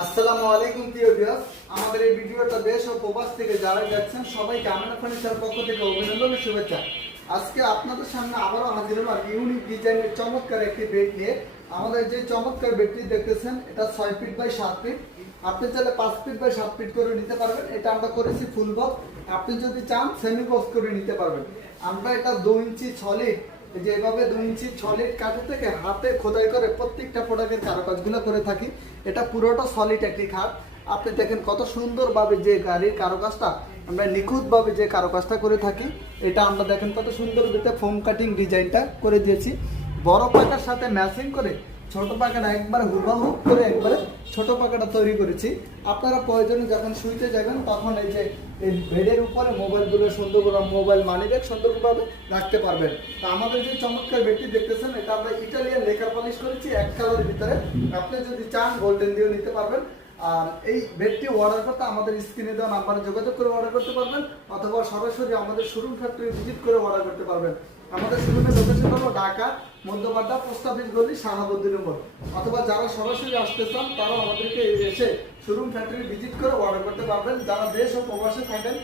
আসসালামু আলাইকুম প্রিয় ভিউয়ার্স, আমাদের এই ভিডিওটা দেশ ও প্রবাস থেকে যারা দেখছেন সবাইকে আমিনা ফার্নিচার পক্ষ থেকে অভিনন্দন ও শুভেচ্ছা। আজকে আপনাদের সামনে আবারও হাজির হলাম ইউনিক ডিজাইনের চমৎকার একটি বেড নিয়ে। আমাদের যে চমৎকার বেডটি দেখতেছেন এটা 6 ফিট বাই 7 ফিট। আপনি চাইলে 5 ফিট বাই 7 ফিট করে নিতে পারবেন। এটা আমরা করেছি ফুল বক্স, আপনি যদি চান সেমি বক্স করে নিতে পারবেন। আমরা এটা 2 ইঞ্চি সলিড, যেভাবে 2 ইঞ্চি সলিড কাঠের থেকে হাতে খোদাই করে প্রত্যেকটা প্রোডাক্টের কারুকাজগুলো করে থাকি। এটা পুরোটা সলিড একটি খাট। আপনি দেখেন কত সুন্দরভাবে যে গাড়ির কারুকাজটা আমরা নিখুঁতভাবে যে কারুকাজটা করে থাকি। এটা আমরা দেখেন কত সুন্দর ফোম কাটিং ডিজাইনটা করে দিয়েছি। বড় পাকার সাথে ম্যাচিং করে ছোট পাকাটা একবার হুবহু করে একবারে ছোট পাকাটা তৈরি করেছি। আপনারা প্রয়োজনে যখন শুইতে যাবেন তখন এই যে এই বেডের উপরে মোবাইলগুলো সুন্দর করে মোবাইল মানিব্যাগ সুন্দরভাবে রাখতে পারবেন। তো আমাদের যে চমৎকার বেডটি দেখতেছেন এটা আমরা ইটালিয়ান লেকার পলিশ করেছি এক কালারের ভিতরে। আপনি যদি চান গোল্ডেন দিয়েও নিতে পারবেন। আর এই বেডটি অর্ডার করতে আমাদের স্ক্রিনে দেওয়া নাম্বারে যোগাযোগ করে অর্ডার করতে পারবেন, অথবা সরাসরি আমাদের শোরুম ফ্যাক্টরি ভিজিট করে অর্ডার করতে পারবেন। আমাদের শোরুমের লোকেশন হলো ঢাকা মধ্যবাড্ডা পোস্ট অফিস গলি শাহাবুদ্দিন নম্বর। অথবা যারা সরাসরি আসতে চান তারাও আমাদেরকে এসে শোরুম ফ্যাক্টরি ভিজিট করে অর্ডার করতে পারবেন। যারা দেশ ও প্রবাসে থাকেন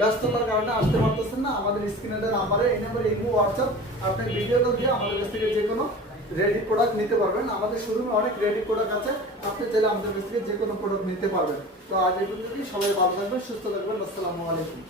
ব্যস্ততার কারণে আসতে পারতেছেন না, আমাদের স্ক্রিনে দেওয়া নাম্বারে এই নাম্বারে ইমো হোয়াটসঅ্যাপ আপনি ভিডিও কল দিয়ে আমাদের কাছ থেকে যে কোনো রেডি প্রোডাক্ট নিতে পারবেন। আমাদের শোরুমে অনেক রেডি প্রোডাক্ট আছে, আপনি চাইলে আমাদের কাছ থেকে যে কোনো প্রোডাক্ট নিতে পারবেন। তো আজ এই পর্যন্তই, সবাই ভালো থাকবেন, সুস্থ থাকবেন। আসসালামু আলাইকুম।